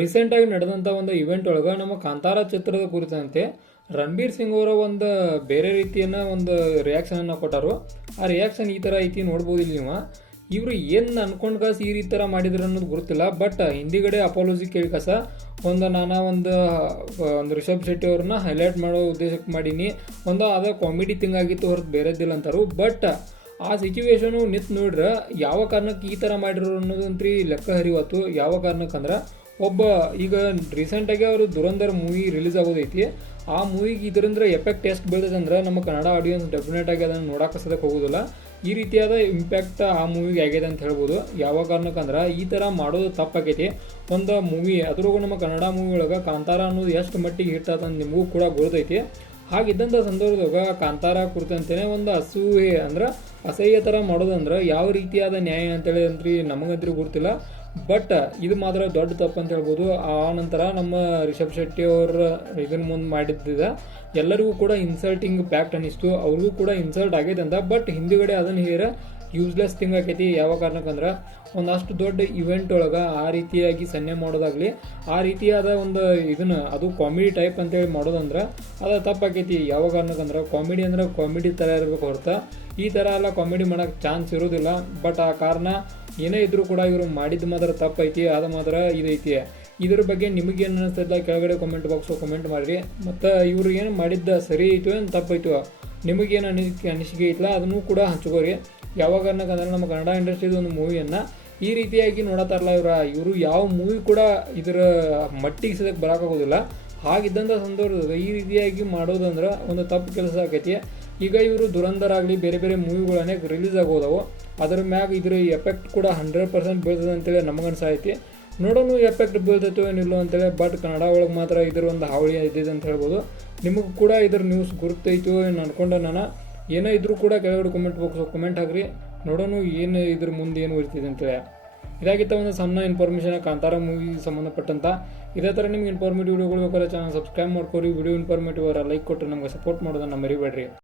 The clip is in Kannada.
ರೀಸೆಂಟಾಗಿ ನಡೆದಂಥ ಒಂದು ಇವೆಂಟ್ ಒಳಗೆ ನಮ್ಮ ಕಾಂತಾರ ಚಿತ್ರದ ಕುರಿತಂತೆ ರಣಬೀರ್ ಸಿಂಗ್ ಅವರ ಒಂದು ಬೇರೆ ರೀತಿಯನ್ನ ಒಂದು ರಿಯಾಕ್ಷನನ್ನು ಕೊಟ್ಟರು. ಆ ರಿಯಾಕ್ಷನ್ ಈ ಥರ ಐತಿ, ನೋಡ್ಬೋದು ಇಲ್ಲಿ ನೀವು. ಇವರು ಏನು ಅನ್ಕೊಂಡ್ ಕಾಸ ಈ ರೀತಿ ಥರ ಮಾಡಿದ್ರು ಅನ್ನೋದು ಗೊತ್ತಿಲ್ಲ. ಬಟ್ ಹಿಂದಿಗಡೆ ಅಪಾಲಜಿ ಕೇಳಿ ಕಸ ಒಂದು ರಿಷಬ್ ಶೆಟ್ಟಿ ಅವ್ರನ್ನ ಹೈಲೈಟ್ ಮಾಡೋ ಉದ್ದೇಶಕ್ಕೆ ಮಾಡೀನಿ. ಅದ ಕಾಮಿಡಿ ಥಿಂಗ್ ಆಗಿತ್ತು ಹೊರತು ಬೇರೆದಿಲ್ಲ ಅಂತಾರು. ಬಟ್ ಆ ಸಿಚುವೇಶನು ನಿಂತು ನೋಡ್ರೆ ಯಾವ ಕಾರಣಕ್ಕೆ ಈ ಥರ ಮಾಡಿರೋ ಅನ್ನೋದಂತ್ರಿ ಲೆಕ್ಕ ಹರಿವತ್ತು. ಯಾವ ಕಾರಣಕ್ಕಂದ್ರೆ ಈಗ ರೀಸೆಂಟಾಗಿ ಅವರು ದುರಂಧರ್ ಮೂವಿ ರಿಲೀಸ್ ಆಗೋದೈತಿ. ಆ ಮೂವಿಗೆ ಇದರಿಂದ ಎಫೆಕ್ಟ್ ಎಷ್ಟು ಬೀಳ್ತದಂದ್ರೆ ನಮ್ಮ ಕನ್ನಡ ಆಡಿಯನ್ಸ್ ಡೆಫಿನೆಟ್ ಆಗಿ ಅದನ್ನು ನೋಡಕ್ಕೆ ಸದಕ್ಕೆ ಹೋಗೋದಿಲ್ಲ. ಈ ರೀತಿಯಾದ ಇಂಪ್ಯಾಕ್ಟ್ ಆ ಮೂವಿಗೆ ಆಗಿದೆ ಅಂತ ಹೇಳ್ಬೋದು. ಯಾವ ಕಾರಣಕ್ಕಂದ್ರೆ ಈ ಥರ ಮಾಡೋದು ತಪ್ಪಾಗೈತಿ. ಒಂದು ಮೂವಿ ಅದ್ರಾಗೂ ನಮ್ಮ ಕನ್ನಡ ಮೂವಿ ಒಳಗೆ ಕಾಂತಾರ ಅನ್ನೋದು ಎಷ್ಟು ಮಟ್ಟಿಗೆ ಹಿಟ್ ಆತಂದು ನಿಮಗೂ ಕೂಡ ಗೊತ್ತೈತಿ. ಹಾಗಿದ್ದಂಥ ಸಂದರ್ಭದಾಗ ಕಾಂತಾರ ಕುರಿತಂತೆಯೇ ಒಂದು ಅಸೂಹೆ ಅಂದ್ರೆ ಅಸಹ್ಯ ಥರ ಮಾಡೋದಂದ್ರೆ ಯಾವ ರೀತಿಯಾದ ನ್ಯಾಯ ಅಂತೇಳಿ ಅಂತ್ರಿ ನಮಗಂತೂ ಗೊತ್ತಿಲ್ಲ. ಬಟ್ ಇದು ಮಾತ್ರ ದೊಡ್ಡ ತಪ್ಪು ಅಂತ ಹೇಳ್ಬೋದು. ಆ ನಂತರ ನಮ್ಮ ರಿಷಬ್ ಶೆಟ್ಟಿ ಅವ್ರ ಇದನ್ನ ಮುಂದೆ ಮಾಡಿದ್ದ ಎಲ್ಲರಿಗೂ ಕೂಡ ಇನ್ಸಲ್ಟಿಂಗ್ ಫ್ಯಾಕ್ಟ್ ಅನ್ನಿಸ್ತು. ಅವ್ರಿಗೂ ಕೂಡ ಇನ್ಸಲ್ಟ್ ಆಗೈತೆ ಅಂತ. ಬಟ್ ಹಿಂದುಗಡೆ ಅದನ್ನು ಹೇರ ಯೂಸ್ಲೆಸ್ ಥಿಂಗ್ ಆಕೈತಿ. ಯಾವ ಕಾರಣಕ್ಕಂದ್ರೆ ಒಂದಷ್ಟು ದೊಡ್ಡ ಇವೆಂಟ್ ಒಳಗೆ ಆ ರೀತಿಯಾಗಿ ಸನ್ನೆ ಮಾಡೋದಾಗಲಿ, ಆ ರೀತಿಯಾದ ಒಂದು ಇದನ್ನು ಅದು ಕಾಮಿಡಿ ಟೈಪ್ ಅಂತೇಳಿ ಮಾಡೋದಂದ್ರೆ ಅದು ತಪ್ಪಾಕೈತಿ. ಯಾವ ಕಾರಣಕ್ಕಂದ್ರೆ ಕಾಮಿಡಿ ಅಂದ್ರೆ ಕಾಮಿಡಿ ಥರ ಇರಬೇಕು ಹೊರತು ಈ ಥರ ಎಲ್ಲ ಕಾಮಿಡಿ ಮಾಡೋಕ್ಕೆ ಚಾನ್ಸ್ ಇರೋದಿಲ್ಲ. ಬಟ್ ಆ ಕಾರಣ ಏನೇ ಇದ್ರೂ ಕೂಡ ಇವರು ಮಾಡಿದ್ದು ಮಾತ್ರ ತಪ್ಪೈತಿ, ಅದು ಮಾತ್ರ ಇದೈತಿ. ಇದ್ರ ಬಗ್ಗೆ ನಿಮಗೇನು ಅನ್ನಿಸ್ತೈತ ಕೆಳಗಡೆ ಕಾಮೆಂಟ್ ಬಾಕ್ಸು ಕಾಮೆಂಟ್ ಮಾಡಿರಿ. ಮತ್ತು ಇವರು ಏನು ಮಾಡಿದ್ದ ಸರಿ ಐತು ಏನು ತಪ್ಪೈತು, ನಿಮಗೇನು ಅನಿಸಿಕೆ ಐತಲ್ಲ ಅದನ್ನು ಕೂಡ ಹಂಚ್ಕೋರಿ. ಯಾವ ಕಾರಣಕ್ಕಂದ್ರೆ ನಮ್ಮ ಕನ್ನಡ ಇಂಡಸ್ಟ್ರಿದು ಒಂದು ಮೂವಿಯನ್ನು ಈ ರೀತಿಯಾಗಿ ನೋಡತ್ತಾರಲ್ಲ ಇವರು ಯಾವ ಮೂವಿ ಕೂಡ ಇದರ ಮಟ್ಟಿಗೆ ಸದಕ್ಕೆ ಬರೋಕ್ಕಾಗೋದಿಲ್ಲ. ಹಾಗಿದ್ದಂಥ ಸಂದರ್ಭದಾಗ ಈ ರೀತಿಯಾಗಿ ಮಾಡೋದಂದ್ರೆ ಒಂದು ತಪ್ಪು ಕೆಲಸ ಆಕೈತಿ. ಈಗ ಇವರು ದುರಂಧರ್ ಆಗಲಿ ಬೇರೆ ಬೇರೆ ಮೂವಿಗಳನ್ನೇ ರಿಲೀಸ್ ಆಗೋದವು. ಅದರ ಮ್ಯಾಗ ಇದ್ರ ಎಫೆಕ್ಟ್ ಕೂಡ 100% ಬೀಳ್ತದೆ ಅಂತೇಳಿ ನಮಗನ್ಸೈತಿ. ನೋಡೋಣ ಎಫೆಕ್ಟ್ ಬೀಳ್ತೈತೋ ಏನಿಲ್ಲ ಅಂತೇಳಿ. ಬಟ್ ಕನ್ನಡ ಒಳಗೆ ಮಾತ್ರ ಇದ್ರ ಒಂದು ಹಾವಳಿ ಇದ್ದಿದೆ ಅಂತ ಹೇಳ್ಬೋದು. ನಿಮಗೂ ಕೂಡ ಇದ್ರ ನ್ಯೂಸ್ ಗುರುತೈತೋ ಏನು ಅನ್ಕೊಂಡೆ ನಾನು. ಏನೋ ಇದ್ರೂ ಕೂಡ ಕೆಳಗಡೆ ಕಾಮೆಂಟ್ ಬಾಕ್ಸ್ ಕಾಮೆಂಟ್ ಹಾಕ್ರಿ. ನೋಡೋಣ ಏನು ಇದ್ರ ಮುಂದೆ ಏನು ಇರ್ತಿದೆ ಅಂತೇಳಿ. ಇದಾಗಿತ್ತ ಒಂದು ಸಣ್ಣ ಇನ್ಫಾರ್ಮೇಷನ್ ಕಾಂತಾರ ಮೂವಿ ಸಂಬಂಧಪಟ್ಟಂತ. ಇದೇ ಥರ ನಿಮ್ಗೆ ಇನ್ಫಾರ್ಮೇಟಿವ್ ವಿಡಿಯೋಗಳು ಬೇಕಾದ್ರೆ ಚಾನಲ್ ಸಬ್ಸ್ಕ್ರೈಬ್ ಮಾಡ್ಕೊರಿ. ವಿಡಿಯೋ ಇನ್ಫಾರ್ಮೇಟಿವ್ ಅವರ ಲೈಕ್ ಕೊಟ್ಟು ನಮಗೆ ಸಪೋರ್ಟ್ ಮಾಡೋದನ್ನು ಮರಿಬೇಡ್ರಿ.